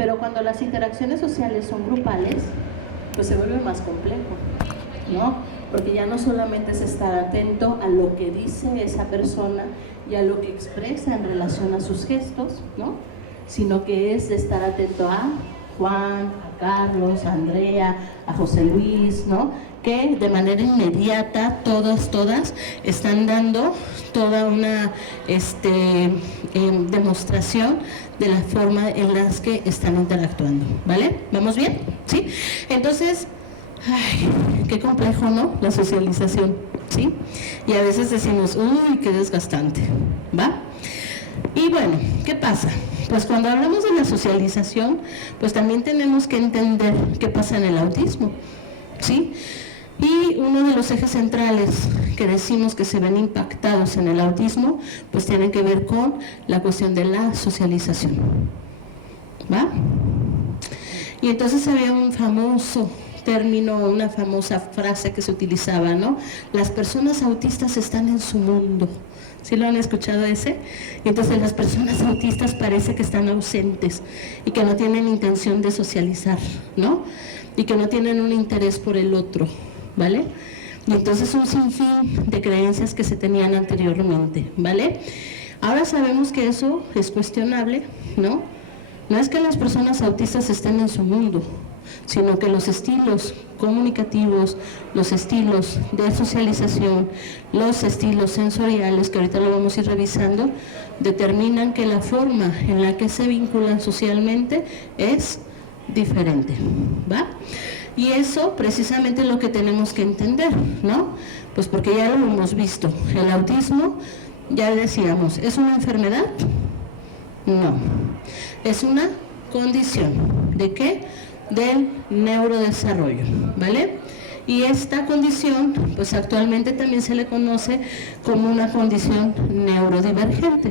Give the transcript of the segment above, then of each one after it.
Pero cuando las interacciones sociales son grupales, pues se vuelve más complejo, ¿no? Porque ya no solamente es estar atento a lo que dice esa persona y a lo que expresa en relación a sus gestos, ¿no? Sino que es de estar atento a Juan, a Carlos, a Andrea, a José Luis, ¿no? Que de manera inmediata todas están dando toda una demostración de la forma en las que están interactuando, ¿vale? ¿Vamos bien? ¿Sí? Entonces, ay, qué complejo, ¿no? La socialización, ¿sí? Y a veces decimos, uy, qué desgastante, ¿va? Y bueno, ¿qué pasa? Pues cuando hablamos de la socialización, pues también tenemos que entender qué pasa en el autismo, ¿sí? Y uno de los ejes centrales que decimos que se ven impactados en el autismo, pues tienen que ver con la cuestión de la socialización, ¿va? Y entonces había un famoso término, una famosa frase que se utilizaba, ¿no? Las personas autistas están en su mundo. ¿Sí lo han escuchado ese? Entonces las personas autistas parece que están ausentes y que no tienen intención de socializar, ¿no? Y que no tienen un interés por el otro, ¿vale? Y entonces un sinfín de creencias que se tenían anteriormente, ¿vale? Ahora sabemos que eso es cuestionable, ¿no? No es que las personas autistas estén en su mundo, sino que los estilos comunicativos, los estilos de socialización, los estilos sensoriales, que ahorita lo vamos a ir revisando, determinan que la forma en la que se vinculan socialmente es diferente, ¿va? Y eso precisamente es lo que tenemos que entender, ¿no? Pues porque ya lo hemos visto, el autismo, ya decíamos, ¿es una enfermedad? No, es una condición. ¿De qué? Del neurodesarrollo, ¿vale? Y esta condición, pues actualmente también se le conoce como una condición neurodivergente,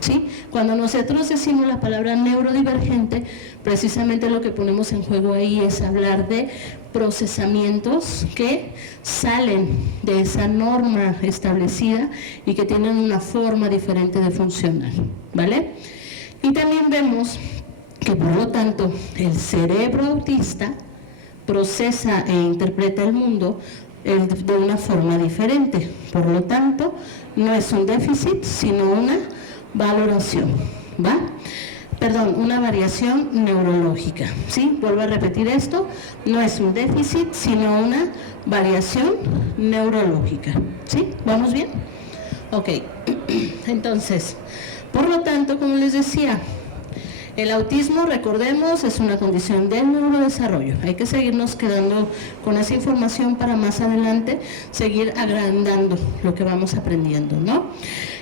¿sí? Cuando nosotros decimos la palabra neurodivergente, precisamente lo que ponemos en juego ahí es hablar de procesamientos que salen de esa norma establecida y que tienen una forma diferente de funcionar, ¿vale? Y también vemos que por lo tanto el cerebro autista procesa e interpreta el mundo de una forma diferente. Por lo tanto, no es un déficit, sino una valoración, ¿va? Perdón, una variación neurológica, ¿sí? Vuelvo a repetir esto, no es un déficit, sino una variación neurológica, ¿sí? ¿Vamos bien? Ok, entonces, por lo tanto, como les decía, el autismo, recordemos, es una condición del neurodesarrollo. Hay que seguirnos quedando con esa información para más adelante seguir agrandando lo que vamos aprendiendo, ¿no?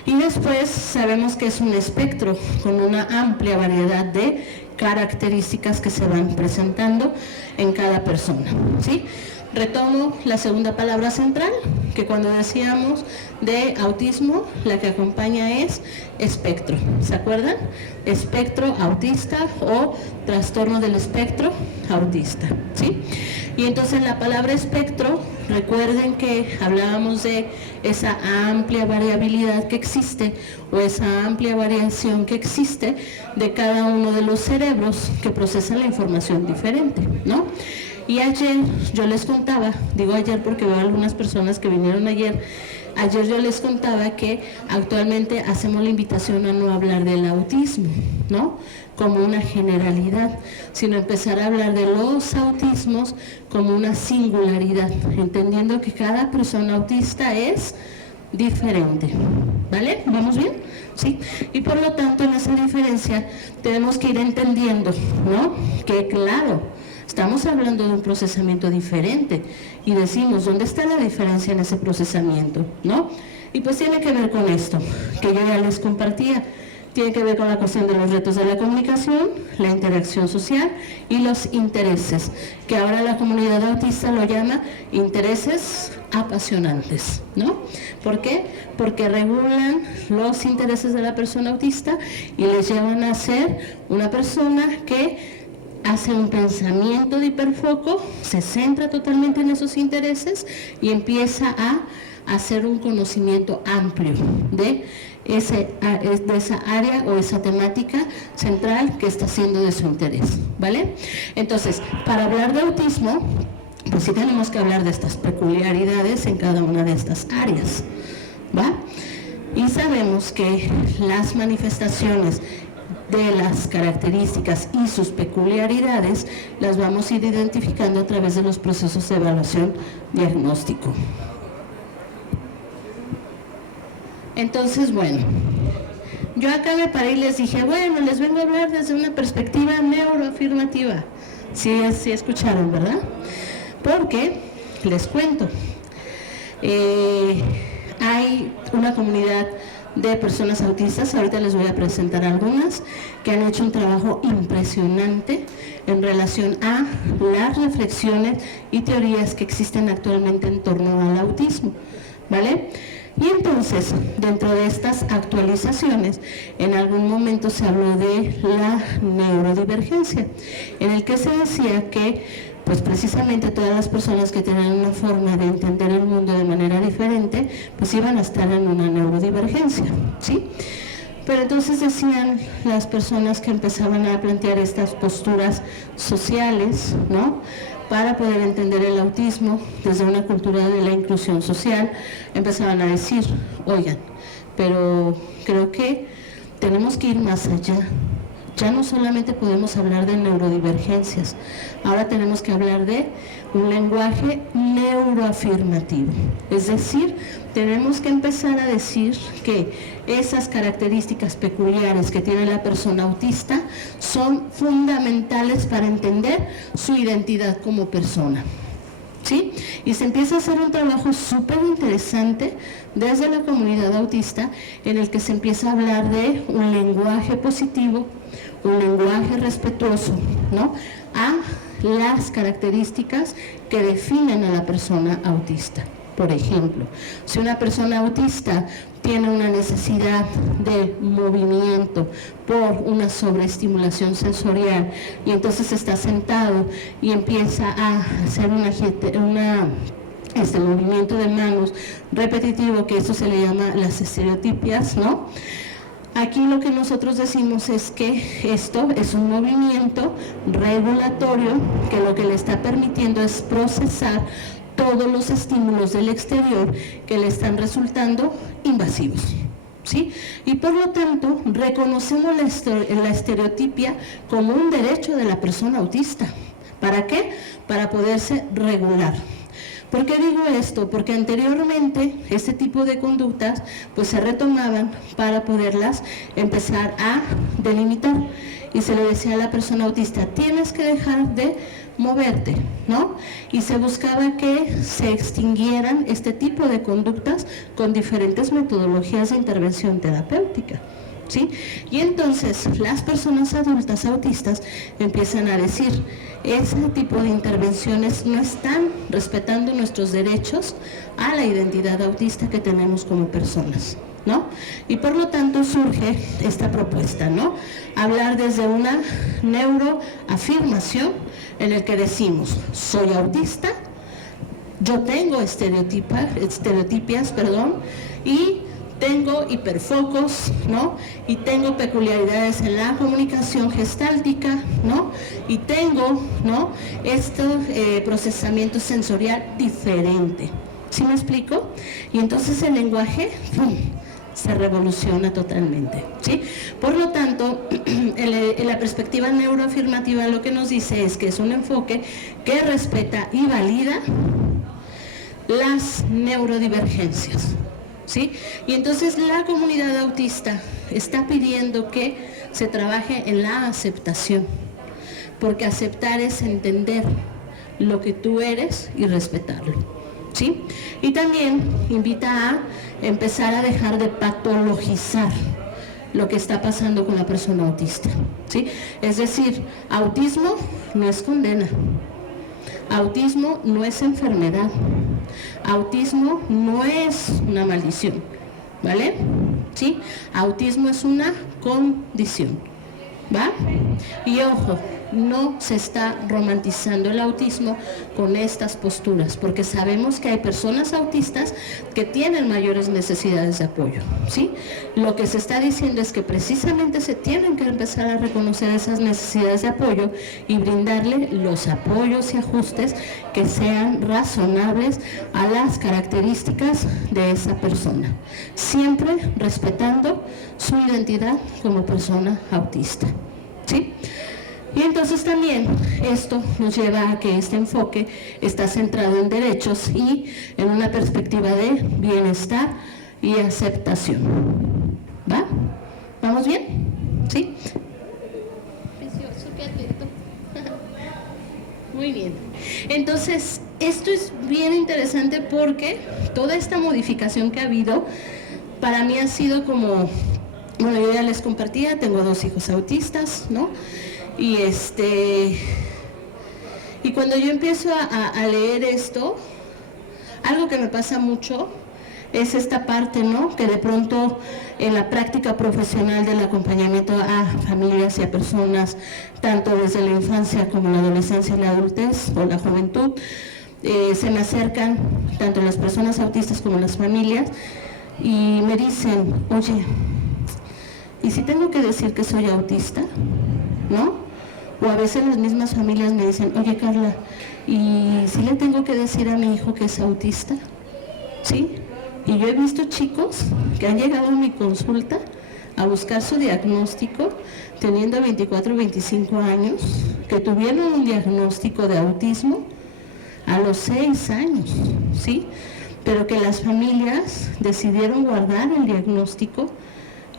Y después sabemos que es un espectro con una amplia variedad de características que se van presentando en cada persona, ¿sí? Retomo la segunda palabra central, que cuando decíamos de autismo, la que acompaña es espectro. ¿Se acuerdan? Espectro autista o trastorno del espectro autista, ¿sí? Y entonces la palabra espectro, recuerden que hablábamos de esa amplia variabilidad que existe o esa amplia variación que existe de cada uno de los cerebros que procesan la información diferente, ¿no? Y ayer yo les contaba, digo ayer porque veo algunas personas que vinieron ayer yo les contaba que actualmente hacemos la invitación a no hablar del autismo, ¿no? Como una generalidad, sino empezar a hablar de los autismos como una singularidad, entendiendo que cada persona autista es diferente, ¿vale? ¿Vamos bien? ¿Sí? Y por lo tanto en esa diferencia tenemos que ir entendiendo, ¿no? Que claro, estamos hablando de un procesamiento diferente y decimos, ¿dónde está la diferencia en ese procesamiento? ¿No? Y pues tiene que ver con esto, que yo ya les compartía, tiene que ver con la cuestión de los retos de la comunicación, la interacción social y los intereses, que ahora la comunidad autista lo llama intereses apasionantes, ¿no? ¿Por qué? Porque regulan los intereses de la persona autista y les llevan a ser una persona que hace un pensamiento de hiperfoco, se centra totalmente en esos intereses y empieza a hacer un conocimiento amplio de esa área o esa temática central que está siendo de su interés, ¿vale? Entonces, para hablar de autismo, pues sí tenemos que hablar de estas peculiaridades en cada una de estas áreas, ¿va? Y sabemos que las manifestaciones de las características y sus peculiaridades las vamos a ir identificando a través de los procesos de evaluación diagnóstico. Entonces, bueno, yo acá me paré y les dije, bueno, les vengo a hablar desde una perspectiva neuroafirmativa. Sí escucharon, ¿verdad? Porque, les cuento, hay una comunidad de personas autistas, ahorita les voy a presentar algunas, que han hecho un trabajo impresionante en relación a las reflexiones y teorías que existen actualmente en torno al autismo, ¿vale? Y entonces, dentro de estas actualizaciones, en algún momento se habló de la neurodivergencia, en el que se decía que, pues precisamente todas las personas que tienen una forma de entender el mundo de manera diferente, pues iban a estar en una neurodivergencia, ¿sí? Pero entonces decían las personas que empezaban a plantear estas posturas sociales, ¿no?, para poder entender el autismo desde una cultura de la inclusión social, empezaban a decir, oigan, pero creo que tenemos que ir más allá. Ya no solamente podemos hablar de neurodivergencias, ahora tenemos que hablar de un lenguaje neuroafirmativo. Es decir, tenemos que empezar a decir que esas características peculiares que tiene la persona autista son fundamentales para entender su identidad como persona, ¿sí? Y se empieza a hacer un trabajo súper interesante desde la comunidad autista en el que se empieza a hablar de un lenguaje positivo, un lenguaje respetuoso, ¿no?, a las características que definen a la persona autista. Por ejemplo, si una persona autista tiene una necesidad de movimiento por una sobreestimulación sensorial y entonces está sentado y empieza a hacer este movimiento de manos repetitivo, que eso se le llama las estereotipias, ¿no? Aquí lo que nosotros decimos es que esto es un movimiento regulatorio que lo que le está permitiendo es procesar todos los estímulos del exterior que le están resultando invasivos, ¿sí? Y por lo tanto reconocemos la estereotipia como un derecho de la persona autista. ¿Para qué? Para poderse regular. ¿Por qué digo esto? Porque anteriormente este tipo de conductas pues se retomaban para poderlas empezar a delimitar y se le decía a la persona autista, tienes que dejar de moverte, ¿no? Y se buscaba que se extinguieran este tipo de conductas con diferentes metodologías de intervención terapéutica, ¿sí? Y entonces las personas adultas autistas empiezan a decir, ese tipo de intervenciones no están respetando nuestros derechos a la identidad autista que tenemos como personas, ¿no? Y por lo tanto surge esta propuesta, ¿no? Hablar desde una neuroafirmación en el que decimos, soy autista, yo tengo estereotipias, y tengo hiperfocos, ¿no? Y tengo peculiaridades en la comunicación gestáltica, ¿no? Y tengo, ¿no?, este procesamiento sensorial diferente. ¿Sí me explico? Y entonces el lenguaje ¡pum!, se revoluciona totalmente, ¿sí? Por lo tanto, en la perspectiva neuroafirmativa lo que nos dice es que es un enfoque que respeta y valida las neurodivergencias, ¿sí? Y entonces la comunidad autista está pidiendo que se trabaje en la aceptación, porque aceptar es entender lo que tú eres y respetarlo, ¿sí? Y también invita a empezar a dejar de patologizar lo que está pasando con la persona autista, ¿sí? Es decir, autismo no es condena, autismo no es enfermedad, autismo no es una maldición, ¿vale? ¿Sí? Autismo es una condición, ¿va? Y ojo, no se está romantizando el autismo con estas posturas, porque sabemos que hay personas autistas que tienen mayores necesidades de apoyo, ¿sí? Lo que se está diciendo es que precisamente se tienen que empezar a reconocer esas necesidades de apoyo y brindarle los apoyos y ajustes que sean razonables a las características de esa persona, siempre respetando su identidad como persona autista, ¿sí? Y entonces también esto nos lleva a que este enfoque está centrado en derechos y en una perspectiva de bienestar y aceptación. ¿Va? ¿Vamos bien? ¿Sí? Precioso, qué atento. Muy bien. Entonces, esto es bien interesante porque toda esta modificación que ha habido, para mí ha sido como, bueno, yo ya les compartía, tengo 2 hijos autistas, ¿no? Y cuando yo empiezo a leer esto, algo que me pasa mucho es esta parte, ¿no? Que de pronto en la práctica profesional del acompañamiento a familias y a personas, tanto desde la infancia como la adolescencia y la adultez o la juventud, se me acercan tanto las personas autistas como las familias y me dicen, oye, ¿y si tengo que decir que soy autista? ¿No? O a veces las mismas familias me dicen, oye Carla, ¿y si le tengo que decir a mi hijo que es autista? ¿Sí? Y yo he visto chicos que han llegado a mi consulta a buscar su diagnóstico teniendo 24 o 25 años, que tuvieron un diagnóstico de autismo a los 6 años, ¿sí? Pero que las familias decidieron guardar el diagnóstico.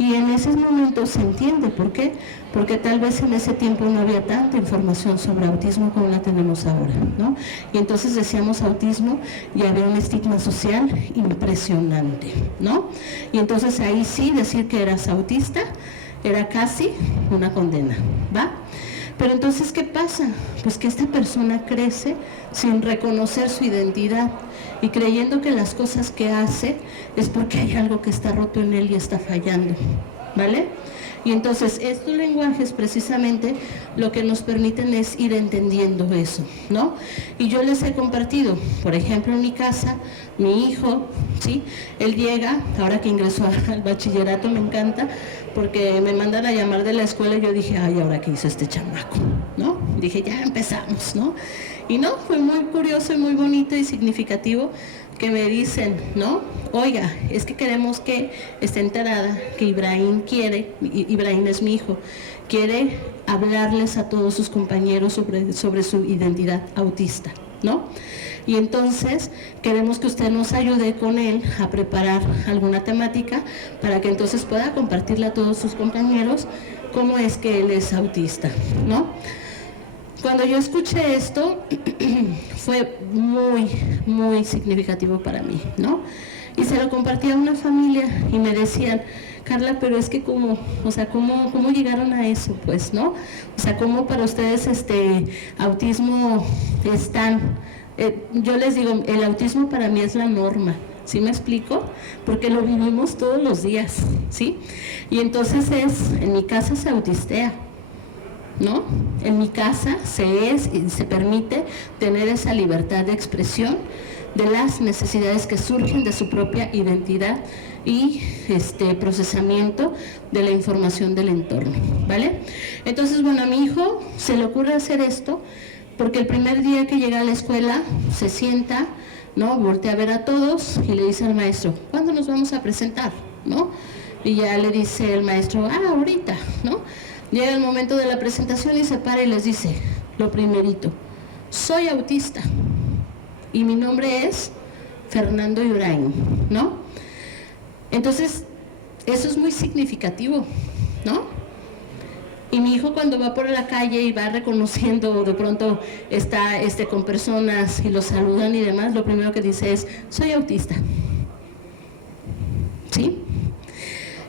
Y en esos momentos se entiende por qué, porque tal vez en ese tiempo no había tanta información sobre autismo como la tenemos ahora, ¿no? Y entonces decíamos autismo y había un estigma social impresionante, ¿no? Y entonces ahí sí decir que eras autista era casi una condena, ¿va? Pero entonces, ¿qué pasa? Pues que esta persona crece sin reconocer su identidad y creyendo que las cosas que hace es porque hay algo que está roto en él y está fallando, ¿vale? Y entonces estos lenguajes precisamente lo que nos permiten es ir entendiendo eso, ¿no? Y yo les he compartido, por ejemplo, en mi casa, mi hijo, ¿sí? Él llega, ahora que ingresó al bachillerato, me encanta, porque me mandan a llamar de la escuela y yo dije, ay, ¿ahora qué hizo este chamaco? ¿No? Dije, ya empezamos, ¿no? Y no, fue muy curioso y muy bonito y significativo que me dicen, ¿no? Oiga, es que queremos que esté enterada que Ibrahim quiere, Ibrahim es mi hijo, quiere hablarles a todos sus compañeros sobre su identidad autista, ¿no? Y entonces queremos que usted nos ayude con él a preparar alguna temática para que entonces pueda compartirle a todos sus compañeros cómo es que él es autista, ¿no? Cuando yo escuché esto, fue muy, muy significativo para mí, ¿no? Y se lo compartí a una familia y me decían, Carla, pero es que cómo llegaron a eso, pues, ¿no? O sea, cómo para ustedes autismo es tan... yo les digo, el autismo para mí es la norma, ¿sí me explico? Porque lo vivimos todos los días, ¿sí? Y entonces en mi casa se autistea, ¿no? En mi casa se permite tener esa libertad de expresión de las necesidades que surgen de su propia identidad y procesamiento de la información del entorno, ¿vale? Entonces, bueno, a mi hijo se le ocurre hacer esto porque el primer día que llega a la escuela se sienta, ¿no? Voltea a ver a todos y le dice al maestro, ¿cuándo nos vamos a presentar? ¿No? Y ya le dice el maestro, ahorita, ¿no? Llega el momento de la presentación y se para y les dice, lo primerito, soy autista y mi nombre es Fernando Ibrahim, ¿no? Entonces, eso es muy significativo, ¿no? Y mi hijo cuando va por la calle y va reconociendo, de pronto está con personas y lo saludan y demás, lo primero que dice es, soy autista, ¿sí?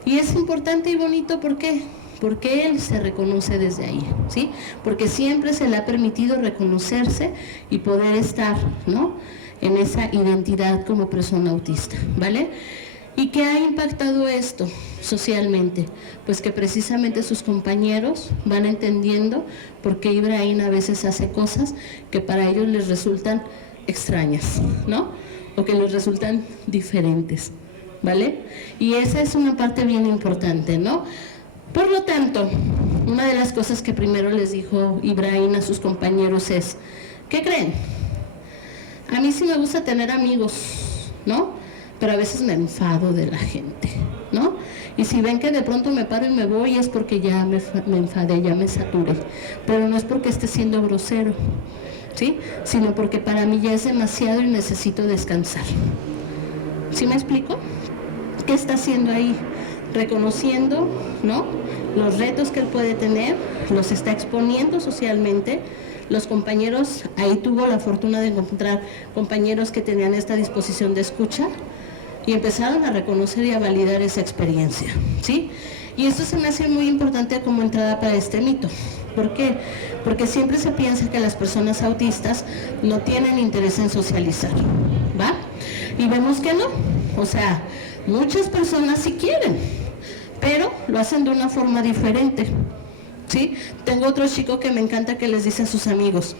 Y es importante y bonito, ¿por qué? Porque él se reconoce desde ahí, ¿sí? Porque siempre se le ha permitido reconocerse y poder estar, ¿no? En esa identidad como persona autista, ¿vale? ¿Y qué ha impactado esto socialmente? Pues que precisamente sus compañeros van entendiendo por qué Ibrahim a veces hace cosas que para ellos les resultan extrañas, ¿no? O que les resultan diferentes, ¿vale? Y esa es una parte bien importante, ¿no? Por lo tanto, una de las cosas que primero les dijo Ibrahim a sus compañeros es, ¿qué creen? A mí sí me gusta tener amigos, ¿no? Pero a veces me enfado de la gente, ¿no? Y si ven que de pronto me paro y me voy es porque ya me enfadé, ya me saturé. Pero no es porque esté siendo grosero, ¿sí? Sino porque para mí ya es demasiado y necesito descansar. ¿Sí me explico? ¿Qué está haciendo ahí? Reconociendo, ¿no?, los retos que él puede tener, los está exponiendo socialmente. Los compañeros, ahí tuvo la fortuna de encontrar compañeros que tenían esta disposición de escucha y empezaron a reconocer y a validar esa experiencia, ¿sí? Y esto se me hace muy importante como entrada para este mito. ¿Por qué? Porque siempre se piensa que las personas autistas no tienen interés en socializar, ¿va? Y vemos que no, o sea, muchas personas sí quieren, pero lo hacen de una forma diferente, ¿sí? Tengo otro chico que me encanta que les dice a sus amigos,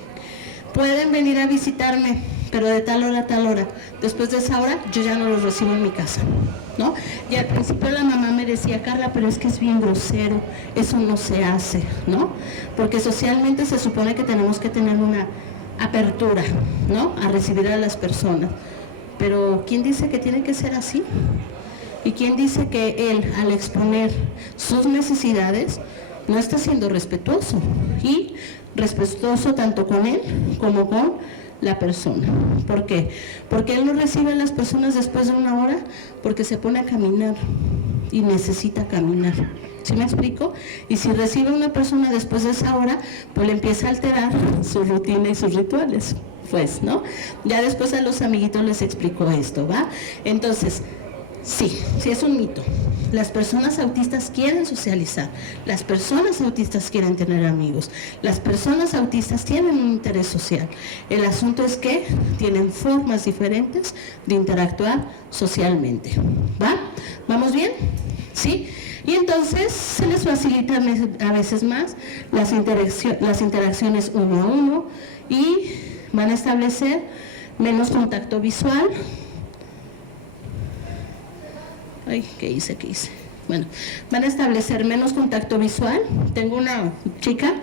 pueden venir a visitarme, pero de tal hora a tal hora. Después de esa hora, yo ya no los recibo en mi casa, ¿no? Y al principio la mamá me decía, Carla, pero es que es bien grosero, eso no se hace, ¿no? Porque socialmente se supone que tenemos que tener una apertura, ¿no?, a recibir a las personas. Pero ¿quién dice que tiene que ser así? ¿Y quién dice que él, al exponer sus necesidades, no está siendo respetuoso? Y respetuoso tanto con él como con la persona. ¿Por qué? Porque él no recibe a las personas después de una hora, porque se pone a caminar y necesita caminar. ¿Sí me explico? Y si recibe a una persona después de esa hora, pues le empieza a alterar su rutina y sus rituales, pues, ¿no? Ya después a los amiguitos les explico esto, ¿va? Entonces, sí es un mito. Las personas autistas quieren socializar, las personas autistas quieren tener amigos, las personas autistas tienen un interés social. El asunto es que tienen formas diferentes de interactuar socialmente, ¿va? ¿Vamos bien? ¿Sí? Y entonces se les facilita a veces más las interacciones uno a uno y van a establecer menos contacto visual. Ay, ¿qué hice? Bueno, van a establecer menos contacto visual. Tengo una chica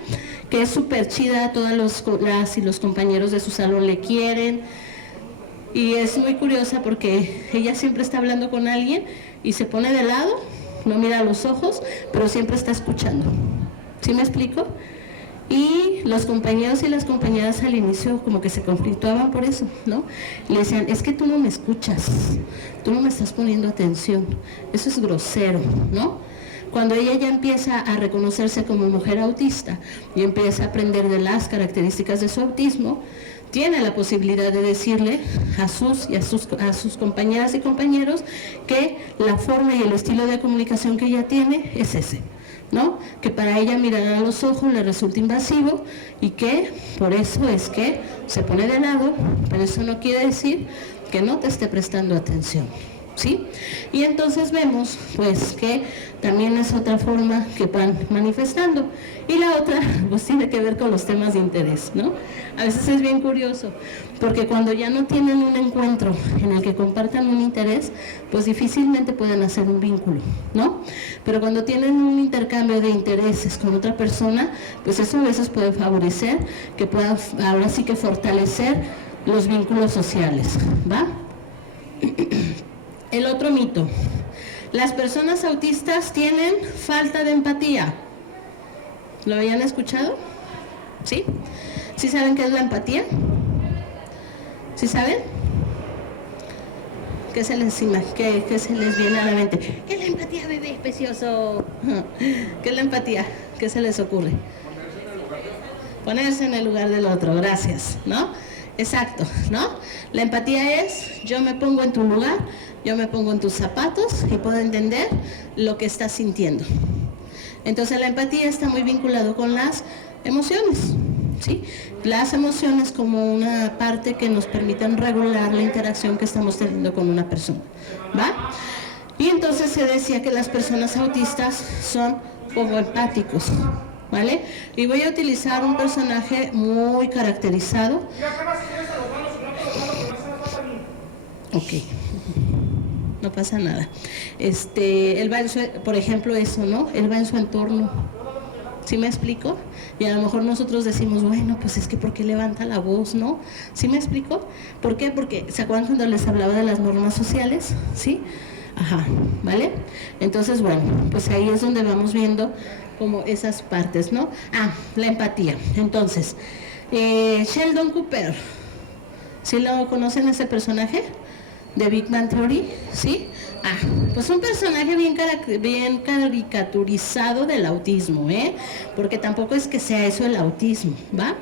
que es súper chida, todas las y los compañeros de su salón le quieren. Y es muy curiosa porque ella siempre está hablando con alguien y se pone de lado, no mira a los ojos, pero siempre está escuchando. ¿Sí me explico? Y los compañeros y las compañeras al inicio como que se conflictuaban por eso, ¿no? Le decían, es que tú no me escuchas, tú no me estás poniendo atención, eso es grosero, ¿no? Cuando ella ya empieza a reconocerse como mujer autista y empieza a aprender de las características de su autismo, tiene la posibilidad de decirle a sus compañeras y compañeros que la forma y el estilo de comunicación que ella tiene es ese, ¿no? Que para ella mirar a los ojos le resulta invasivo y que por eso es que se pone de lado, pero eso no quiere decir que no te esté prestando atención, ¿sí? Y entonces vemos pues que también es otra forma que van manifestando. Y la otra pues tiene que ver con los temas de interés, ¿no? A veces es bien curioso, porque cuando ya no tienen un encuentro en el que compartan un interés, pues difícilmente pueden hacer un vínculo, ¿no? Pero cuando tienen un intercambio de intereses con otra persona, pues eso a veces puede favorecer que puedan ahora sí que fortalecer los vínculos sociales, ¿va? El otro mito, las personas autistas tienen falta de empatía. ¿Lo habían escuchado? ¿Sí? ¿Sí saben qué es la empatía? ¿Sí saben? ¿Qué se les viene a la mente? ¿Qué es la empatía, bebé precioso? ¿Qué es la empatía? ¿Qué se les ocurre? Ponerse en el lugar del otro, gracias, ¿no? Exacto, ¿no? La empatía es, yo me pongo en tu lugar, yo me pongo en tus zapatos y puedo entender lo que estás sintiendo. Entonces la empatía está muy vinculado con las emociones, ¿sí? Las emociones como una parte que nos permiten regular la interacción que estamos teniendo con una persona, ¿va? Y entonces se decía que las personas autistas son poco empáticos, ¿vale? Y voy a utilizar un personaje muy caracterizado. Ok, no pasa nada. Él va en su, por ejemplo, eso, ¿no? Él va en su entorno. ¿Sí me explico? Y a lo mejor nosotros decimos, bueno, pues es que ¿por qué levanta la voz, no? ¿Sí me explico? ¿Por qué? Porque, ¿se acuerdan cuando les hablaba de las normas sociales? ¿Sí? Ajá, ¿vale? Entonces, bueno, pues ahí es donde vamos viendo como esas partes, ¿no? Ah, la empatía. Entonces, Sheldon Cooper, ¿sí lo conocen ese personaje? De Big Bang Theory, ¿sí? Ah, pues un personaje bien caricaturizado del autismo, porque tampoco es que sea eso el autismo, ¿va?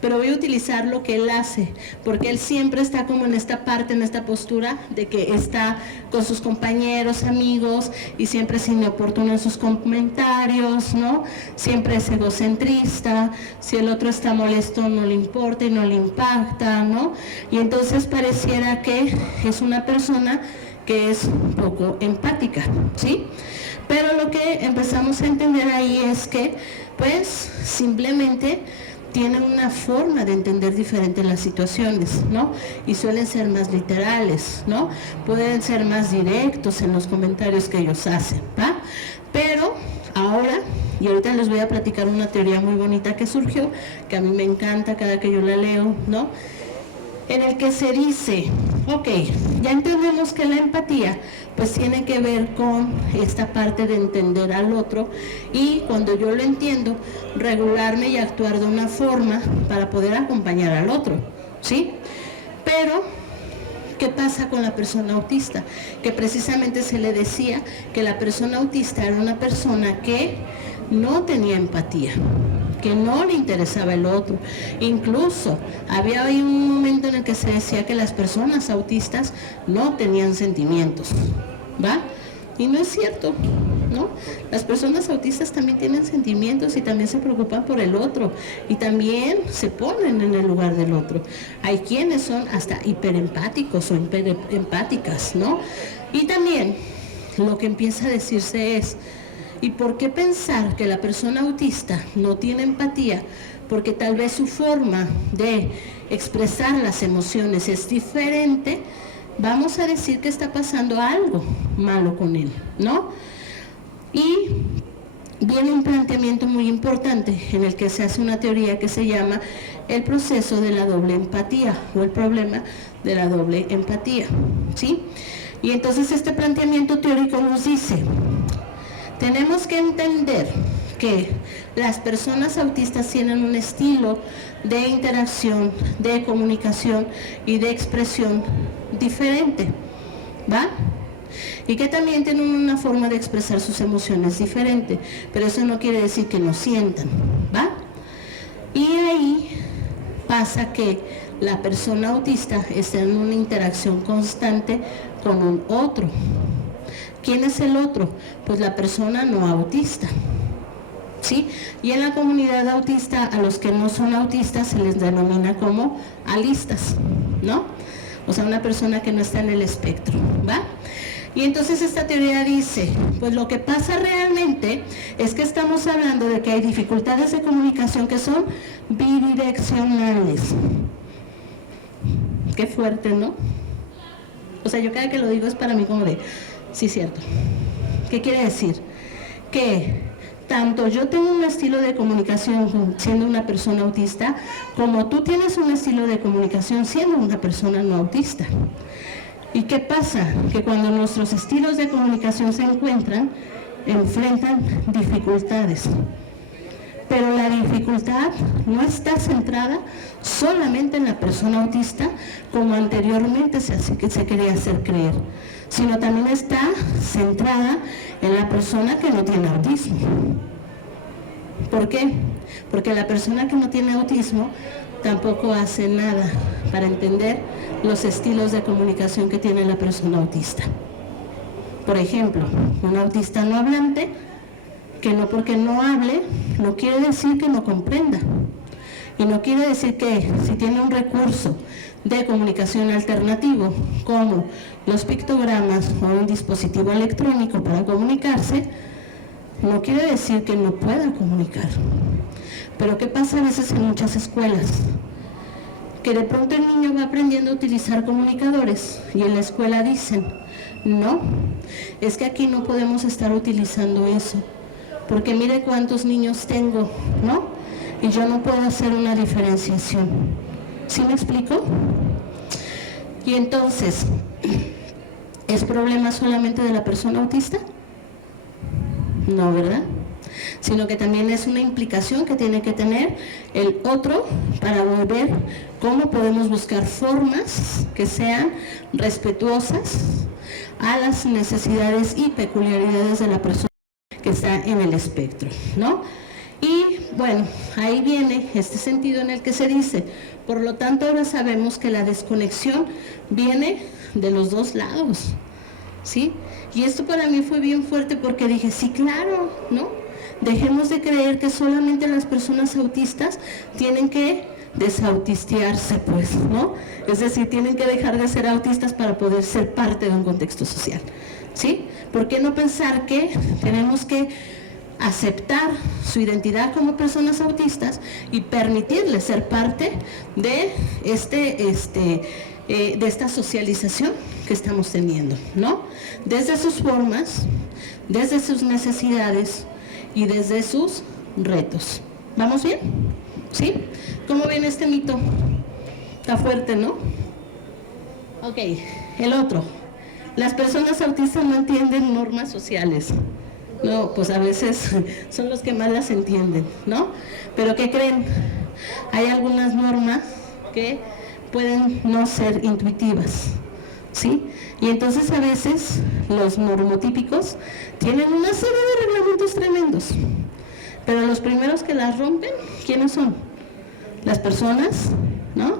Pero voy a utilizar lo que él hace, porque él siempre está como en esta parte, en esta postura de que está con sus compañeros, amigos, y siempre es inoportuno en sus comentarios, ¿no? Siempre es egocentrista, si el otro está molesto no le importa y no le impacta, ¿no? Y entonces pareciera que es una persona que es poco empática, ¿sí? Pero lo que empezamos a entender ahí es que, pues, simplemente tienen una forma de entender diferente las situaciones, ¿no? Y suelen ser más literales, ¿no? Pueden ser más directos en los comentarios que ellos hacen, ¿va? Pero ahora, y ahorita les voy a platicar una teoría muy bonita que surgió, que a mí me encanta cada que yo la leo, ¿no? En el que se dice, ok, ya entendemos que la empatía pues tiene que ver con esta parte de entender al otro y cuando yo lo entiendo, regularme y actuar de una forma para poder acompañar al otro, ¿sí? Pero, ¿qué pasa con la persona autista? Que precisamente se le decía que la persona autista era una persona que no tenía empatía, que no le interesaba el otro. Incluso había ahí un momento en el que se decía que las personas autistas no tenían sentimientos, ¿va? Y no es cierto, ¿no? Las personas autistas también tienen sentimientos y también se preocupan por el otro y también se ponen en el lugar del otro. Hay quienes son hasta hiperempáticos o hiperempáticas, ¿no? Y también lo que empieza a decirse es, ¿y por qué pensar que la persona autista no tiene empatía? Porque tal vez su forma de expresar las emociones es diferente. Vamos a decir que está pasando algo malo con él, ¿no? Y viene un planteamiento muy importante en el que se hace una teoría que se llama el proceso de la doble empatía o el problema de la doble empatía, ¿sí? Y entonces este planteamiento teórico nos dice, tenemos que entender que las personas autistas tienen un estilo de interacción, de comunicación y de expresión diferente, ¿va? Y que también tienen una forma de expresar sus emociones diferente, pero eso no quiere decir que no sientan, ¿va? Y ahí pasa que la persona autista está en una interacción constante con un otro. ¿Quién es el otro? Pues la persona no autista, ¿sí? Y en la comunidad autista, a los que no son autistas se les denomina como alistas, ¿no? O sea, una persona que no está en el espectro, ¿va? Y entonces esta teoría dice, pues lo que pasa realmente es que estamos hablando de que hay dificultades de comunicación que son bidireccionales. Qué fuerte, ¿no? O sea, yo cada que lo digo es para mí como de, sí, cierto. ¿Qué quiere decir? Que tanto yo tengo un estilo de comunicación siendo una persona autista, como tú tienes un estilo de comunicación siendo una persona no autista. ¿Y qué pasa? Que cuando nuestros estilos de comunicación se encuentran, enfrentan dificultades. Pero la dificultad no está centrada solamente en la persona autista, como anteriormente se quería hacer creer, sino también está centrada en la persona que no tiene autismo. ¿Por qué? Porque la persona que no tiene autismo tampoco hace nada para entender los estilos de comunicación que tiene la persona autista. Por ejemplo, un autista no hablante, que no porque no hable, no quiere decir que no comprenda. Y no quiere decir que si tiene un recurso de comunicación alternativo, como los pictogramas o un dispositivo electrónico para comunicarse, no quiere decir que no pueda comunicar. Pero ¿qué pasa a veces en muchas escuelas? Que de pronto el niño va aprendiendo a utilizar comunicadores y en la escuela dicen, no, es que aquí no podemos estar utilizando eso, porque mire cuántos niños tengo, ¿no? Y yo no puedo hacer una diferenciación. ¿Sí me explico? Y entonces, ¿es problema solamente de la persona autista? No, ¿verdad? Sino que también es una implicación que tiene que tener el otro para ver cómo podemos buscar formas que sean respetuosas a las necesidades y peculiaridades de la persona que está en el espectro, ¿no? Y bueno, ahí viene este sentido en el que se dice, por lo tanto ahora sabemos que la desconexión viene de los dos lados, ¿sí? Y esto para mí fue bien fuerte porque dije, sí, claro, ¿no? Dejemos de creer que solamente las personas autistas tienen que desautistearse, pues, ¿no? Es decir, tienen que dejar de ser autistas para poder ser parte de un contexto social, ¿sí? ¿Por qué no pensar que tenemos que aceptar su identidad como personas autistas y permitirles ser parte de de esta socialización que estamos teniendo, ¿no? Desde sus formas, desde sus necesidades y desde sus retos. ¿Vamos bien? ¿Sí? ¿Cómo ven este mito? Está fuerte, ¿no? Ok, el otro. Las personas autistas no entienden normas sociales. No, pues a veces son los que más las entienden, ¿no? Pero ¿qué creen? Hay algunas normas que pueden no ser intuitivas, ¿sí? Y entonces a veces los normotípicos tienen una serie de reglamentos tremendos, pero los primeros que las rompen, ¿quiénes son? Las personas, ¿no?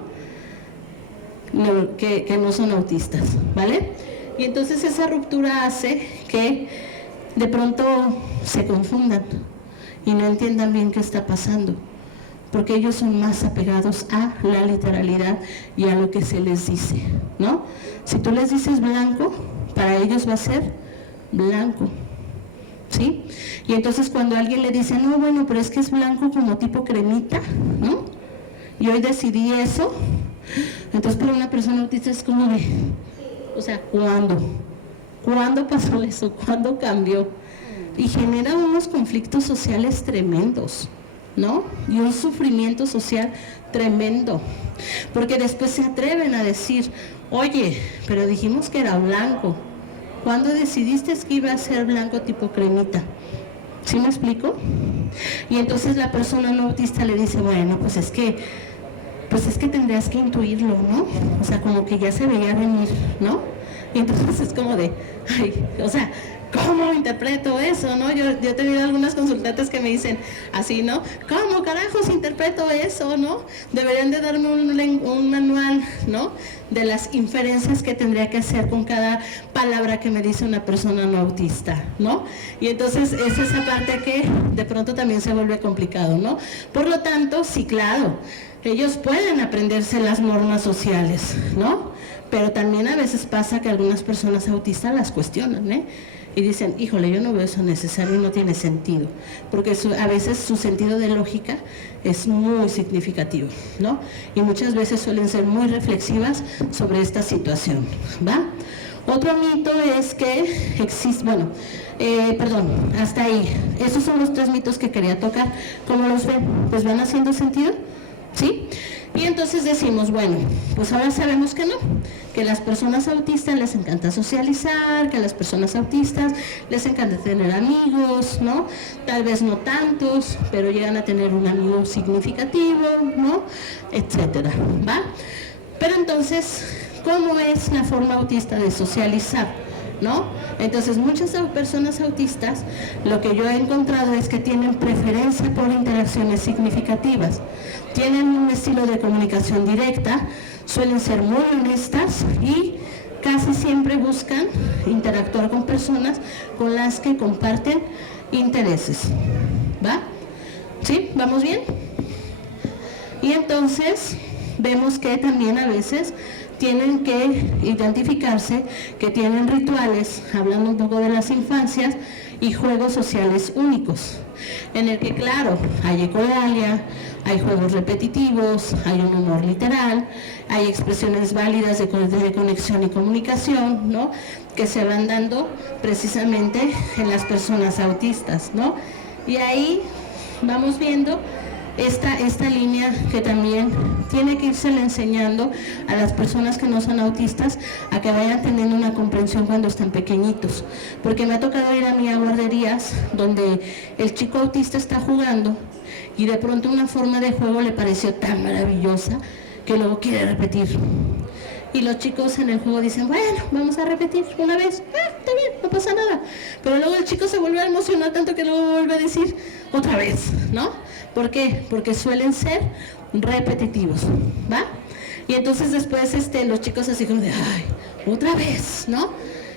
Que no son autistas, ¿vale? Y entonces esa ruptura hace que de pronto se confundan y no entiendan bien qué está pasando, porque ellos son más apegados a la literalidad y a lo que se les dice, ¿no? Si tú les dices blanco, para ellos va a ser blanco, ¿sí? Y entonces cuando alguien le dice, no, bueno, pero es que es blanco como tipo cremita, ¿no? Y hoy decidí eso, entonces para una persona autista es como de, o sea, ¿cuándo? ¿Cuándo pasó eso? ¿Cuándo cambió? Y genera unos conflictos sociales tremendos, ¿no? Y un sufrimiento social tremendo, porque después se atreven a decir, oye, pero dijimos que era blanco, ¿cuándo decidiste que iba a ser blanco tipo cremita? ¿Sí me explico? Y entonces la persona no autista le dice, bueno, pues es que tendrías que intuirlo, ¿no? O sea, como que ya se veía venir, ¿no? Y entonces es como de, ay, o sea, ¿cómo interpreto eso, no? Yo he tenido algunas consultantes que me dicen así, ¿no? ¿Cómo carajos interpreto eso, no? Deberían de darme un manual, ¿no? De las inferencias que tendría que hacer con cada palabra que me dice una persona no autista, ¿no? Y entonces es esa parte que de pronto también se vuelve complicado, ¿no? Por lo tanto, sí, claro, ellos pueden aprenderse las normas sociales, ¿no? Pero también a veces pasa que algunas personas autistas las cuestionan, ¿eh? Y dicen, híjole, yo no veo eso necesario y no tiene sentido, porque a veces su sentido de lógica es muy significativo, ¿no? Y muchas veces suelen ser muy reflexivas sobre esta situación, ¿va? Otro mito es que existe, hasta ahí. Esos son los 3 mitos que quería tocar. ¿Cómo los ven? ¿Pues van haciendo sentido? ¿Sí? Y entonces decimos, bueno, pues ahora sabemos que no, que a las personas autistas les encanta socializar, que a las personas autistas les encanta tener amigos, ¿no? Tal vez no tantos, pero llegan a tener un amigo significativo, ¿no? Etcétera, ¿va? Pero entonces, ¿cómo es la forma autista de socializar? ¿No? Entonces muchas personas autistas, lo que yo he encontrado es que tienen preferencia por interacciones significativas, tienen un estilo de comunicación directa, suelen ser muy honestas y casi siempre buscan interactuar con personas con las que comparten intereses, ¿va? ¿Sí? ¿Vamos bien? Y entonces, vemos que también a veces tienen que identificarse que tienen rituales, hablando un poco de las infancias, y juegos sociales únicos, en el que claro, hay ecolalia, hay juegos repetitivos, hay un humor literal, hay expresiones válidas de conexión y comunicación, ¿no?, que se van dando precisamente en las personas autistas, ¿no? Y ahí vamos viendo esta línea que también tiene que irse enseñando a las personas que no son autistas a que vayan teniendo una comprensión cuando están pequeñitos, porque me ha tocado ir a mí a guarderías donde el chico autista está jugando y de pronto una forma de juego le pareció tan maravillosa que luego quiere repetir. Y los chicos en el juego dicen, bueno, vamos a repetir una vez, está bien, no pasa nada. Pero luego el chico se vuelve a emocionar tanto que luego vuelve a decir otra vez, ¿no? ¿Por qué? Porque suelen ser repetitivos, ¿va? Y entonces después los chicos así como de, ay, otra vez, ¿no?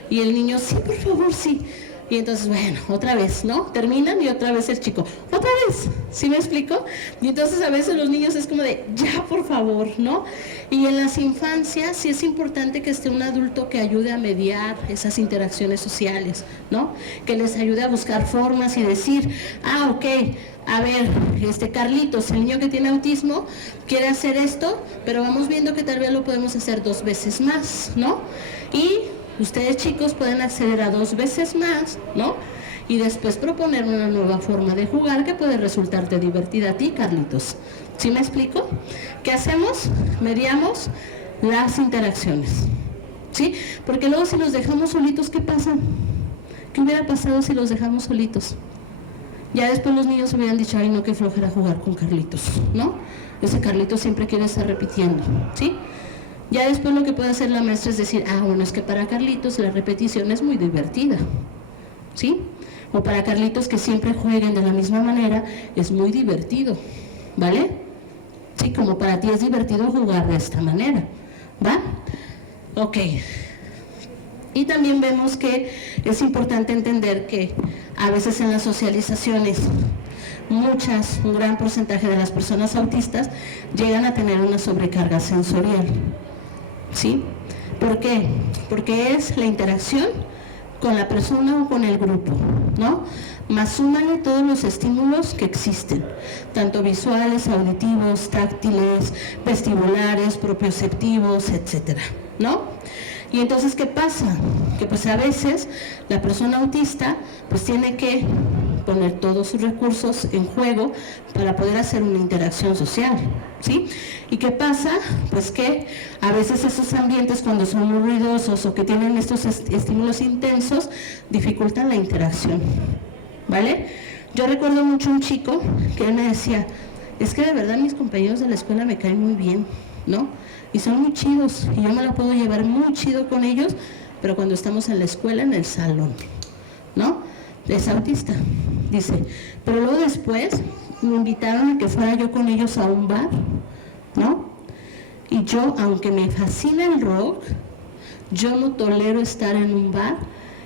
Y el niño, sí, por favor, sí. Y entonces, bueno, otra vez, ¿no? Terminan y otra vez el chico, otra vez, ¿sí me explico? Y entonces a veces los niños es como de, ya, por favor, ¿no? Y en las infancias sí es importante que esté un adulto que ayude a mediar esas interacciones sociales, ¿no? Que les ayude a buscar formas y decir, ok, a ver, Carlitos, el niño que tiene autismo, quiere hacer esto, pero vamos viendo que tal vez lo podemos hacer 2 veces más, ¿no? Y ustedes chicos pueden acceder a 2 veces más, ¿no? Y después proponer una nueva forma de jugar que puede resultarte divertida a ti, Carlitos. ¿Sí me explico? ¿Qué hacemos? Mediamos las interacciones, ¿sí? Porque luego si los dejamos solitos, ¿qué pasa? ¿Qué hubiera pasado si los dejamos solitos? Ya después los niños hubieran dicho, ay no, qué flojera jugar con Carlitos, ¿no? Ese Carlitos siempre quiere estar repitiendo, ¿sí? Ya después lo que puede hacer la maestra es decir, bueno, es que para Carlitos la repetición es muy divertida, ¿sí? O para Carlitos que siempre jueguen de la misma manera es muy divertido, ¿vale? Sí, como para ti es divertido jugar de esta manera, ¿va? Ok. Y también vemos que es importante entender que a veces en las socializaciones un gran porcentaje de las personas autistas llegan a tener una sobrecarga sensorial, ¿sí? ¿Por qué? Porque es la interacción con la persona o con el grupo, ¿no? Más súmale todos los estímulos que existen, tanto visuales, auditivos, táctiles, vestibulares, propioceptivos, etcétera, ¿no? Y entonces, ¿qué pasa? Que pues a veces la persona autista pues tiene que poner todos sus recursos en juego para poder hacer una interacción social, ¿sí? ¿Y qué pasa? Pues que a veces esos ambientes cuando son muy ruidosos o que tienen estos estímulos intensos dificultan la interacción, ¿vale? Yo recuerdo mucho un chico que él me decía, es que de verdad mis compañeros de la escuela me caen muy bien, ¿no? Y son muy chidos, y yo me la puedo llevar muy chido con ellos, pero cuando estamos en la escuela, en el salón, ¿no? Es autista, dice, pero luego después me invitaron a que fuera yo con ellos a un bar, ¿no? Y yo, aunque me fascina el rock, yo no tolero estar en un bar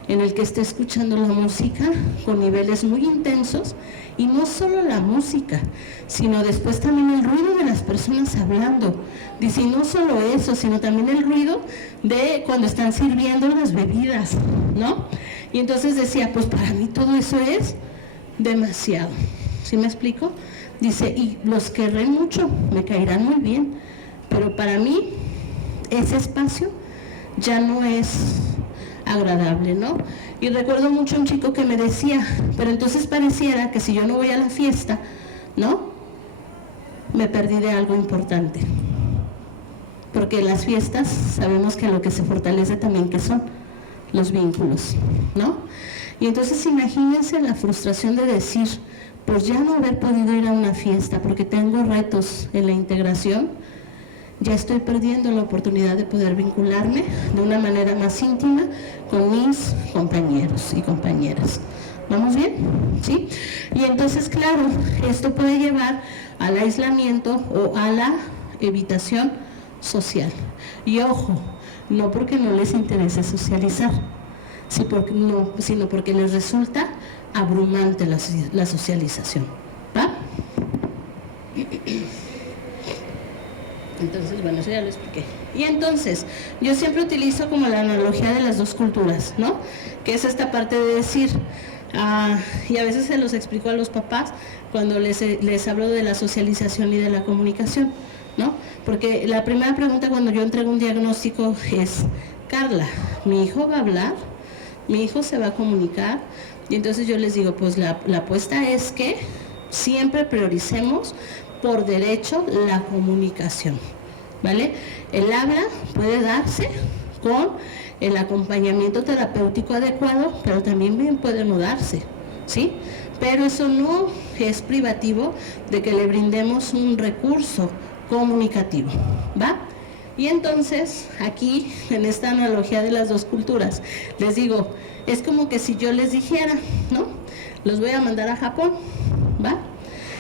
en el que esté escuchando la música con niveles muy intensos, y no solo la música, sino después también el ruido de las personas hablando. Dice, y no solo eso, sino también el ruido de cuando están sirviendo las bebidas, ¿no? Y entonces decía, pues para mí todo eso es demasiado, ¿sí me explico? Dice, y los querré mucho, me caerán muy bien, pero para mí ese espacio ya no es agradable, ¿no? Y recuerdo mucho un chico que me decía, pero entonces pareciera que si yo no voy a la fiesta, ¿no? Me perdí de algo importante. Porque las fiestas sabemos que lo que se fortalece también que son los vínculos, ¿no? Y entonces imagínense la frustración de decir, pues ya no haber podido ir a una fiesta porque tengo retos en la integración, ya estoy perdiendo la oportunidad de poder vincularme de una manera más íntima con mis compañeros y compañeras. ¿Vamos bien? ¿Sí? Y entonces, claro, esto puede llevar al aislamiento o a la evitación social. Y ojo, no porque no les interese socializar, sino porque les resulta abrumante la socialización. ¿Va? Entonces, Bueno, eso ya lo expliqué. Y entonces, yo siempre utilizo como la analogía de las dos culturas, ¿no? Que es esta parte de decir, y a veces se los explico a los papás cuando les hablo de la socialización y de la comunicación, ¿no? Porque la primera pregunta cuando yo entrego un diagnóstico es, Carla, ¿mi hijo va a hablar? ¿Mi hijo se va a comunicar? Y entonces yo les digo, pues la apuesta es que siempre prioricemos por derecho la comunicación, ¿vale? El habla puede darse con el acompañamiento terapéutico adecuado, pero también bien puede no darse, ¿sí? Pero eso no es privativo de que le brindemos un recurso comunicativo, ¿va? Y entonces, aquí, en esta analogía de las dos culturas, les digo, es como que si yo les dijera, ¿no? Los voy a mandar a Japón, ¿va?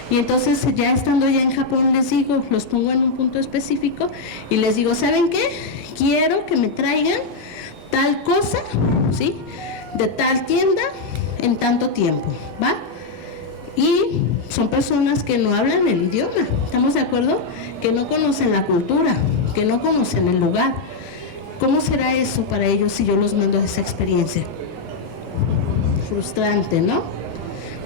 Y entonces, ya estando ya en Japón, les digo, los pongo en un punto específico y les digo, ¿saben qué? Quiero que me traigan tal cosa, ¿sí? De tal tienda en tanto tiempo, ¿va? Y son personas que no hablan el idioma, ¿estamos de acuerdo? Que no conocen la cultura, que no conocen el lugar. ¿Cómo será eso para ellos si yo los mando a esa experiencia? Frustrante, ¿no?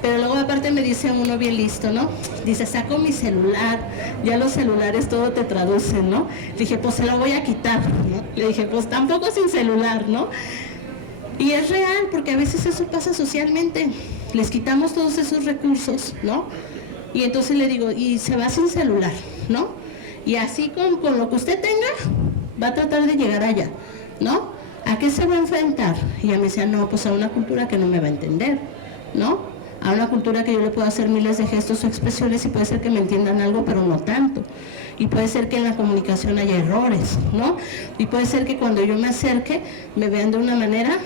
Pero luego aparte me dice uno bien listo, ¿no? Dice, saco mi celular, ya los celulares todo te traducen, ¿no? Le dije, pues se lo voy a quitar, ¿no? Le dije, pues tampoco sin celular, ¿no? Y es real, porque a veces eso pasa socialmente. Les quitamos todos esos recursos, ¿no? Y entonces le digo, y se va sin celular, ¿no? Y así con lo que usted tenga, va a tratar de llegar allá, ¿no? ¿A qué se va a enfrentar? Y ella me decía, no, pues a una cultura que no me va a entender, ¿no? A una cultura que yo le puedo hacer miles de gestos o expresiones y puede ser que me entiendan algo, pero no tanto. Y puede ser que en la comunicación haya errores, ¿no? Y puede ser que cuando yo me acerque, me vean de una manera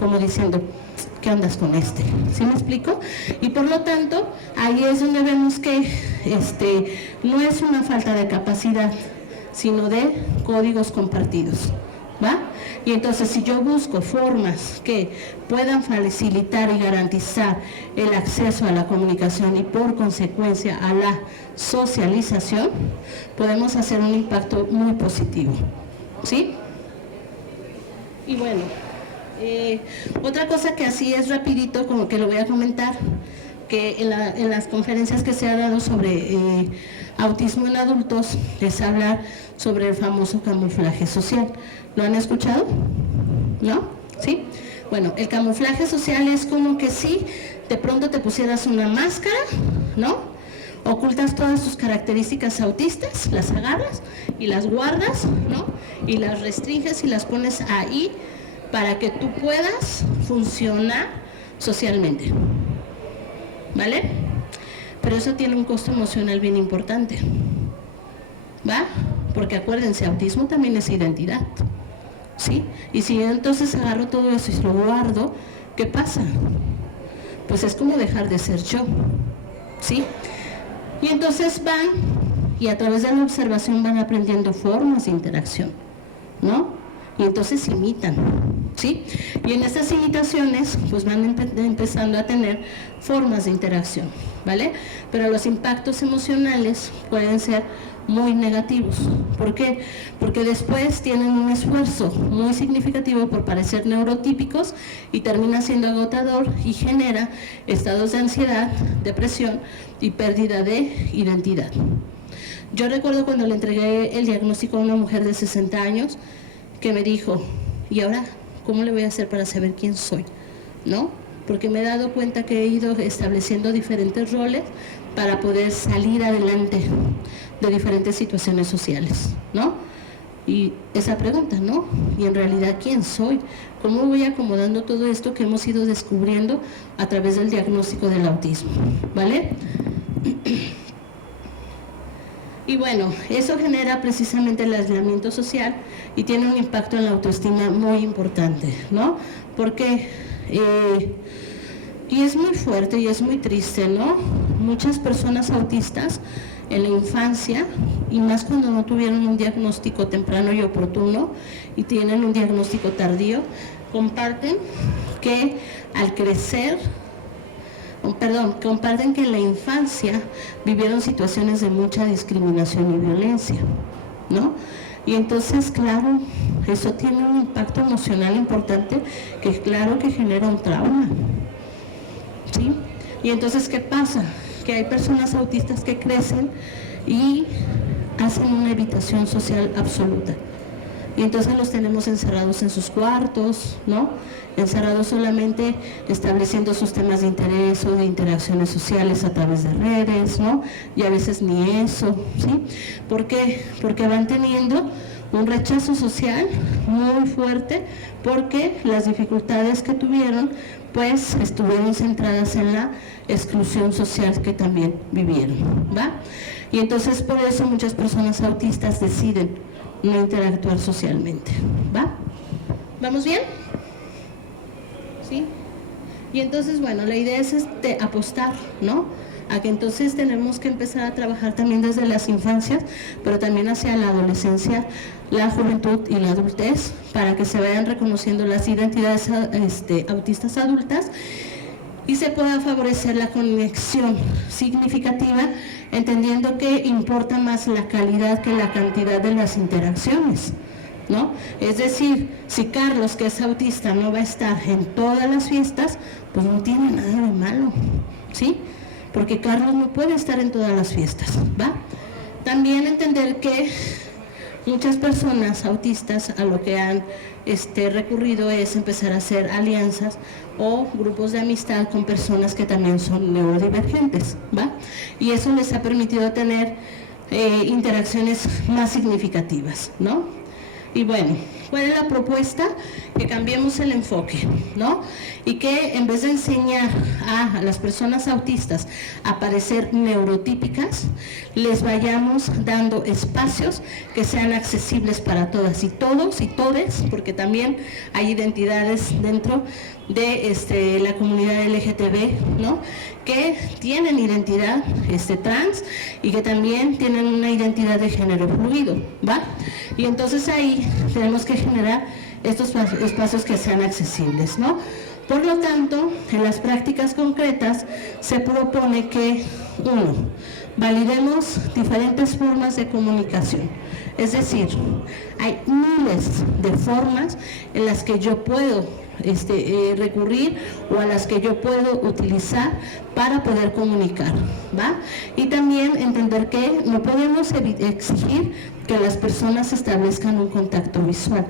como diciendo, ¿qué andas con este? ¿Sí me explico? Y por lo tanto, ahí es donde vemos que no es una falta de capacidad, sino de códigos compartidos, ¿va? Y entonces si yo busco formas que puedan facilitar y garantizar el acceso a la comunicación y por consecuencia a la socialización, podemos hacer un impacto muy positivo, ¿sí? Y bueno, otra cosa que así es rapidito, como que lo voy a comentar, que en las conferencias que se ha dado sobre autismo en adultos, es hablar sobre el famoso camuflaje social. ¿Lo han escuchado? ¿No? ¿Sí? Bueno, el camuflaje social es como que si de pronto te pusieras una máscara, ¿no? Ocultas todas tus características autistas, las agarras y las guardas, ¿no? Y las restringes y las pones ahí para que tú puedas funcionar socialmente, ¿vale? Pero eso tiene un costo emocional bien importante, ¿va? Porque acuérdense, autismo también es identidad, ¿sí? Y si yo entonces agarro todo eso y lo guardo, ¿qué pasa? Pues es como dejar de ser yo, ¿sí? Y entonces van, y a través de la observación van aprendiendo formas de interacción, ¿no? Y entonces imitan, ¿sí? Y en estas imitaciones, pues van empezando a tener formas de interacción, ¿vale? Pero los impactos emocionales pueden ser muy negativos. ¿Por qué? Porque después tienen un esfuerzo muy significativo por parecer neurotípicos y termina siendo agotador y genera estados de ansiedad, depresión y pérdida de identidad. Yo recuerdo cuando le entregué el diagnóstico a una mujer de 60 años que me dijo, ¿y ahora cómo le voy a hacer para saber quién soy? ¿No? Porque me he dado cuenta que he ido estableciendo diferentes roles para poder salir adelante de diferentes situaciones sociales, ¿no? Y esa pregunta, ¿no? Y en realidad, ¿quién soy? ¿Cómo voy acomodando todo esto que hemos ido descubriendo a través del diagnóstico del autismo? ¿Vale? Y bueno, eso genera precisamente el aislamiento social y tiene un impacto en la autoestima muy importante, ¿no? Porque, y es muy fuerte y es muy triste, ¿no? Muchas personas autistas en la infancia, y más cuando no tuvieron un diagnóstico temprano y oportuno y tienen un diagnóstico tardío, comparten que al crecer, comparten que en la infancia vivieron situaciones de mucha discriminación y violencia, ¿no? Y entonces, claro, eso tiene un impacto emocional importante que claro que genera un trauma, ¿sí? Y entonces, ¿qué pasa? Que hay personas autistas que crecen y hacen una evitación social absoluta. Y entonces los tenemos encerrados en sus cuartos, ¿no? Encerrados solamente estableciendo sus temas de interés o de interacciones sociales a través de redes, ¿no? Y a veces ni eso, ¿sí? ¿Por qué? Porque van teniendo un rechazo social muy fuerte porque las dificultades que tuvieron pues estuvieron centradas en la exclusión social que también vivieron, ¿va? Y entonces por eso muchas personas autistas deciden no interactuar socialmente, ¿va? ¿Vamos bien? ¿Sí? Y entonces, bueno, la idea es apostar, ¿no? A que entonces tenemos que empezar a trabajar también desde las infancias, pero también hacia la adolescencia, la juventud y la adultez, para que se vayan reconociendo las identidades autistas adultas y se pueda favorecer la conexión significativa, entendiendo que importa más la calidad que la cantidad de las interacciones, ¿no? Es decir, si Carlos, que es autista, no va a estar en todas las fiestas, pues no tiene nada de malo, ¿sí? Porque Carlos no puede estar en todas las fiestas, ¿va? También entender que muchas personas autistas a lo que han recurrido es empezar a hacer alianzas o grupos de amistad con personas que también son neurodivergentes, ¿va? Y eso les ha permitido tener interacciones más significativas, ¿no? Y bueno, ¿cuál es la propuesta? Que cambiemos el enfoque, ¿no? Y que en vez de enseñar a las personas autistas a parecer neurotípicas, les vayamos dando espacios que sean accesibles para todas y todos y todes, porque también hay identidades dentro de la comunidad LGTB, ¿no? Que tienen identidad trans y que también tienen una identidad de género fluido, ¿va? Y entonces ahí tenemos que generar estos espacios que sean accesibles, ¿no? Por lo tanto, en las prácticas concretas se propone que, uno, validemos diferentes formas de comunicación. Es decir, hay miles de formas en las que yo puedo recurrir o a las que yo puedo utilizar para poder comunicar, ¿va? Y también entender que no podemos exigir que las personas establezcan un contacto visual,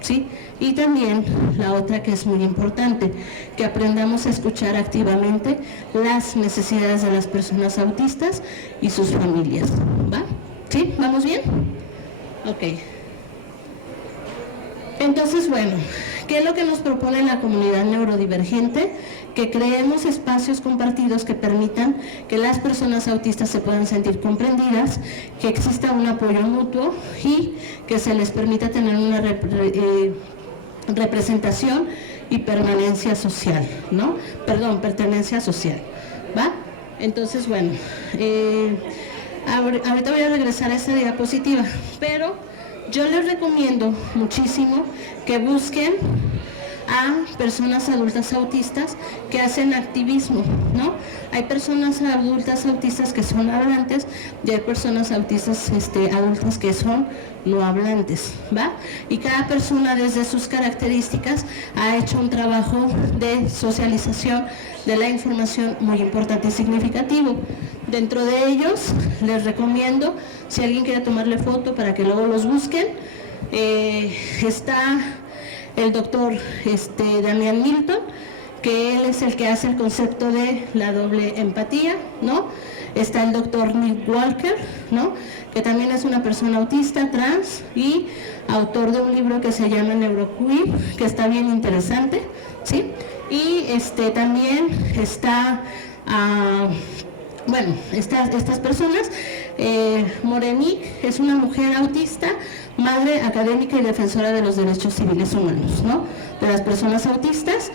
¿sí? Y también la otra que es muy importante, que aprendamos a escuchar activamente las necesidades de las personas autistas y sus familias, ¿va? ¿Sí? ¿Vamos bien? Ok. Entonces, bueno, ¿qué es lo que nos propone la comunidad neurodivergente? Que creemos espacios compartidos que permitan que las personas autistas se puedan sentir comprendidas, que exista un apoyo mutuo y que se les permita tener una representación y permanencia social, ¿no? Perdón, pertenencia social, ¿va? Entonces, bueno, ahorita voy a regresar a esta diapositiva, pero yo les recomiendo muchísimo que busquen a personas adultas autistas que hacen activismo, ¿no? Hay personas adultas autistas que son hablantes y hay personas autistas adultas que son no hablantes, ¿va? Y cada persona desde sus características ha hecho un trabajo de socialización de la información muy importante y significativo. Dentro de ellos les recomiendo, si alguien quiere tomarle foto para que luego los busquen, está el doctor Damián Milton, que él es el que hace el concepto de la doble empatía, ¿no? Está el doctor Nick Walker, ¿no? Que también es una persona autista, trans y autor de un libro que se llama Neuroqueer, que está bien interesante, ¿sí? Y también está, bueno, estas personas, Morenique es una mujer autista, madre académica y defensora de los derechos civiles humanos, ¿no? De las personas autistas.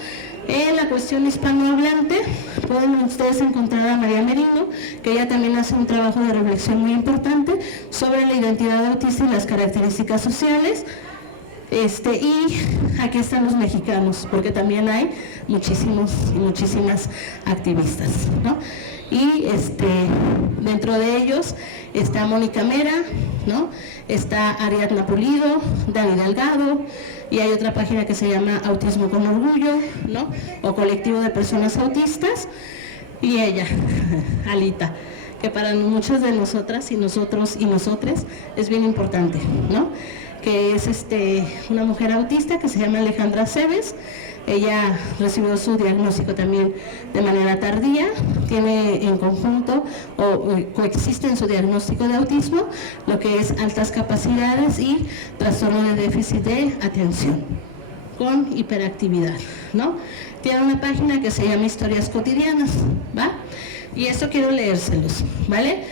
En la cuestión hispanohablante pueden ustedes encontrar a María Merino, que ella también hace un trabajo de reflexión muy importante sobre la identidad autista y las características sociales. Y aquí están los mexicanos, porque también hay muchísimos y muchísimas activistas, ¿no? y dentro de ellos está Mónica Mera, ¿no? Está Ariadna Pulido, Dani Delgado, y hay otra página que se llama Autismo con Orgullo, ¿no? O Colectivo de Personas Autistas, y ella, Alita, que para muchas de nosotras y nosotros y nosotres es bien importante, ¿no? Que es una mujer autista que se llama Alejandra Cebes. Ella recibió su diagnóstico también de manera tardía, tiene en conjunto o coexiste en su diagnóstico de autismo lo que es altas capacidades y trastorno de déficit de atención con hiperactividad, ¿no? Tiene una página que se llama Historias Cotidianas, ¿va? Y esto quiero leérselos, ¿vale?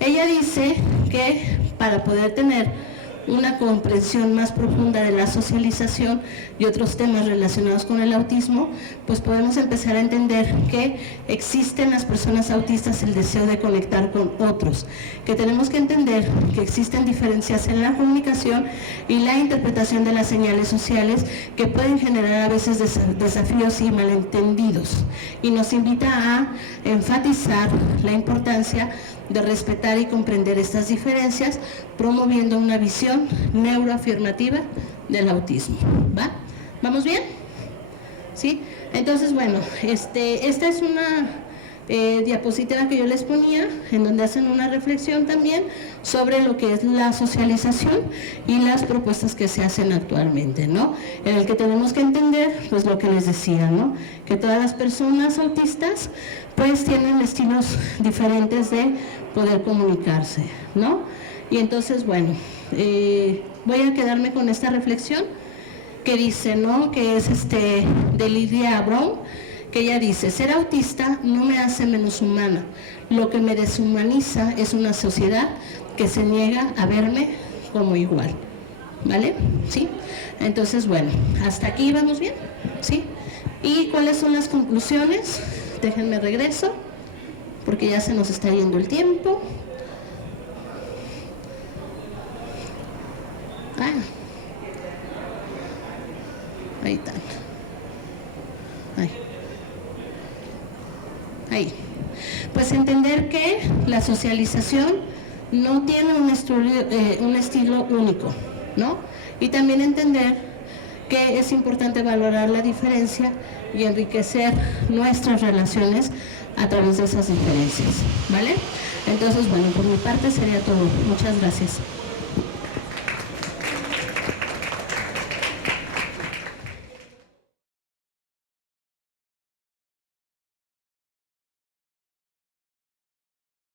Ella dice que para poder tener una comprensión más profunda de la socialización y otros temas relacionados con el autismo, pues podemos empezar a entender que existen las personas autistas el deseo de conectar con otros, que tenemos que entender que existen diferencias en la comunicación y la interpretación de las señales sociales que pueden generar a veces desafíos y malentendidos, y nos invita a enfatizar la importancia de respetar y comprender estas diferencias, promoviendo una visión neuroafirmativa del autismo, ¿va? ¿Vamos bien? ¿Sí? Entonces, bueno, esta es una diapositiva que yo les ponía, en donde hacen una reflexión también sobre lo que es la socialización y las propuestas que se hacen actualmente, ¿no? En el que tenemos que entender, pues lo que les decía, ¿no? Que todas las personas autistas, pues tienen estilos diferentes de poder comunicarse, ¿no? Y entonces, bueno, voy a quedarme con esta reflexión que dice, ¿no? Que es de Lydia Brown, que ella dice: ser autista no me hace menos humana, lo que me deshumaniza es una sociedad que se niega a verme como igual, ¿vale? ¿Sí? Entonces, bueno, hasta aquí vamos bien, ¿sí? ¿Y cuáles son las conclusiones? Déjenme regreso, porque ya se nos está yendo el tiempo. Ahí están. Ahí. Pues entender que la socialización no tiene un estilo único, ¿no? Y también entender que es importante valorar la diferencia y enriquecer nuestras relaciones a través de esas diferencias, ¿vale? Entonces, bueno, por mi parte sería todo. Muchas gracias.